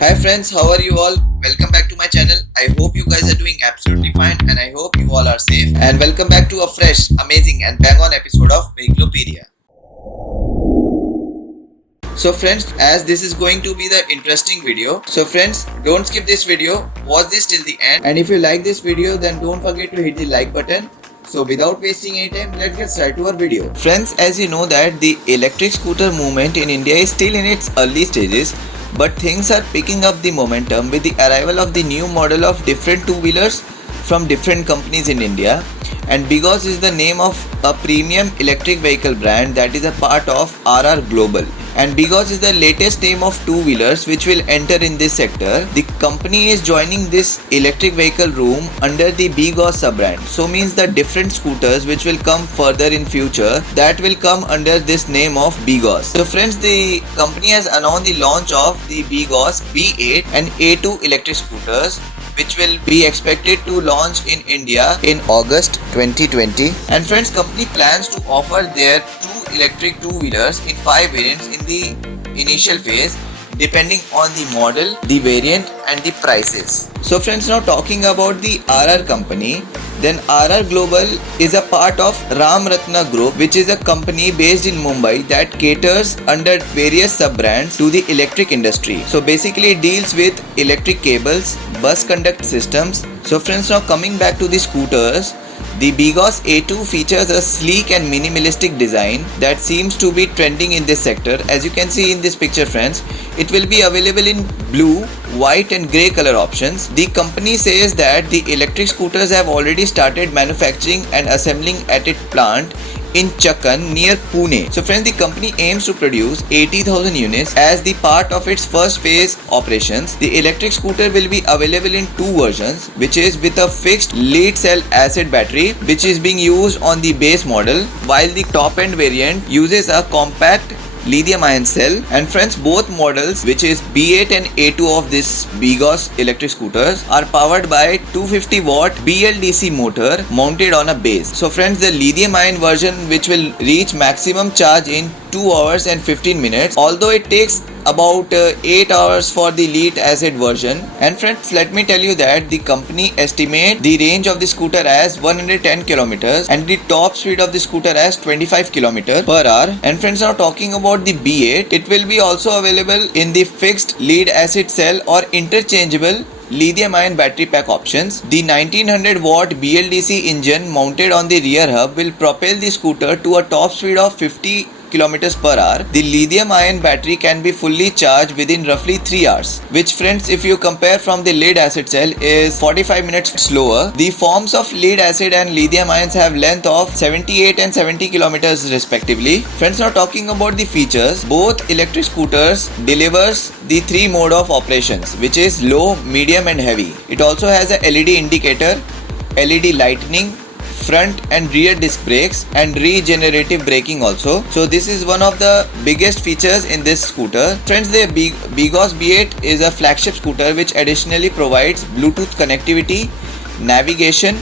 Hi friends, how are you all? Welcome back to my channel. I hope you guys are doing absolutely fine and I hope you all are safe. And welcome back to a fresh, amazing and bang on episode of Vehiculopedia. So friends, as this is going to be the interesting video, so friends, don't skip this video, watch this till the end. And if you like this video, then don't forget to hit the like button. So without wasting any time, let's get started to our video. Friends, as you know that the electric scooter movement in India is still in its early stages, but things are picking up the momentum with the arrival of the new model of different two-wheelers from different companies in India. And Bigos is the name of a premium electric vehicle brand that is a part of RR Global. And Bigos is the latest name of two-wheelers which will enter in this sector. The company is joining this electric vehicle room under the Bigos sub-brand. So means the different scooters which will come further in future, that will come under this name of Bigos. So friends, the company has announced the launch of the Bigos B8 and A2 electric scooters, which will be expected to launch in India in August 2020. And friends, company plans to offer their two electric two-wheelers in 5 variants in the initial phase, depending on the model, the variant and the prices. So friends, now talking about the RR company, then RR Global is a part of Ram Ratna Group, which is a company based in Mumbai that caters under various sub-brands to the electric industry. So basically it deals with electric cables, bus conduct systems. So friends, now coming back to the scooters, the Bigos A2 features a sleek and minimalistic design that seems to be trending in this sector. As you can see in this picture friends, it will be available in blue, white and grey color options. The company says that the electric scooters have already started manufacturing and assembling at its plant in Chakan near Pune. So friends, the company aims to produce 80,000 units as the part of its first phase operations. The electric scooter will be available in two versions, which is with a fixed lead cell acid battery which is being used on the base model, while the top end variant uses a compact lithium ion cell. And friends, both models, which is B8 and A2 of this Bigos electric scooters, are powered by 250 watt BLDC motor mounted on a base. So friends, the lithium ion version, which will reach maximum charge in 2 hours and 15 minutes, although it takes about 8 hours for the lead acid version. And friends, let me tell you that the company estimate the range of the scooter as 110 kilometers and the top speed of the scooter as 25 kilometers per hour. And friends, now talking about the B8, it will be also available in the fixed lead acid cell or interchangeable lithium ion battery pack options. The 1900 watt BLDC engine mounted on the rear hub will propel the scooter to a top speed of 50 kilometers per hour. The lithium ion battery can be fully charged within roughly 3 hours, which friends, if you compare from the lead acid cell, is 45 minutes slower. The forms of lead acid and lithium ions have length of 78 and 70 kilometers respectively. Friends, now talking about the features, both electric scooters delivers the 3 mode of operations, which is low, medium and heavy. It also has a LED indicator, LED lightning, front and rear disc brakes and regenerative braking also. So this is one of the biggest features in this scooter. Friends, the Bigos B8 is a flagship scooter which additionally provides Bluetooth connectivity, navigation,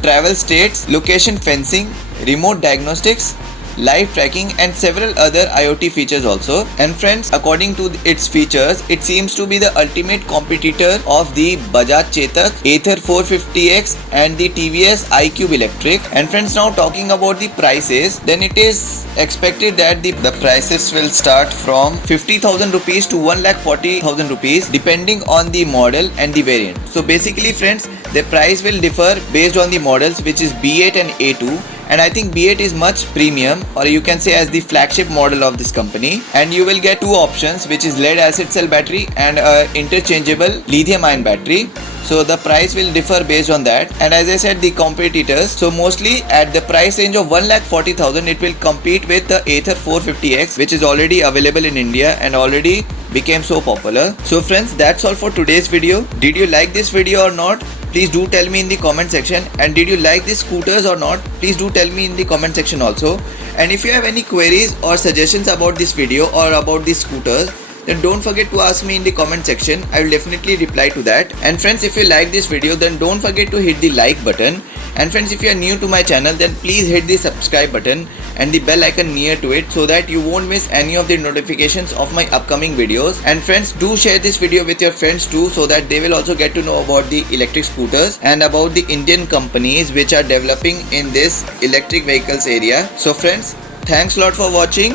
travel states, location fencing, remote diagnostics, live tracking and several other IoT features also. And friends, according to its features, it seems to be the ultimate competitor of the Bajaj Chetak, Ather 450X and the TVS iQube Electric. And friends, now talking about the prices, then it is expected that the prices will start from 50,000 rupees to 1,40,000 rupees depending on the model and the variant. So basically friends, the price will differ based on the models, which is B8 and A2. And I think B8 is much premium, or you can say as the flagship model of this company. And you will get two options, which is lead acid cell battery and interchangeable lithium ion battery. So the price will differ based on that. And as I said, the competitors, so mostly at the price range of 1,40,000, it will compete with the Ather 450X, which is already available in India and already became so popular. So friends, that's all for today's video. Did you like this video or not? Please do tell me in the comment section. And did you like these scooters or not? Please do tell me in the comment section also. And if you have any queries or suggestions about this video or about these scooters, then don't forget to ask me in the comment section. I will definitely reply to that. And friends, if you like this video, then don't forget to hit the like button. And friends, if you are new to my channel, then please hit the subscribe button and the bell icon near to it so that you won't miss any of the notifications of my upcoming videos. And friends, do share this video with your friends too, so that they will also get to know about the electric scooters and about the Indian companies which are developing in this electric vehicles area. So friends, thanks a lot for watching.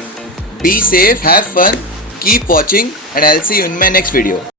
Be safe, have fun, keep watching, and I'll see you in my next video.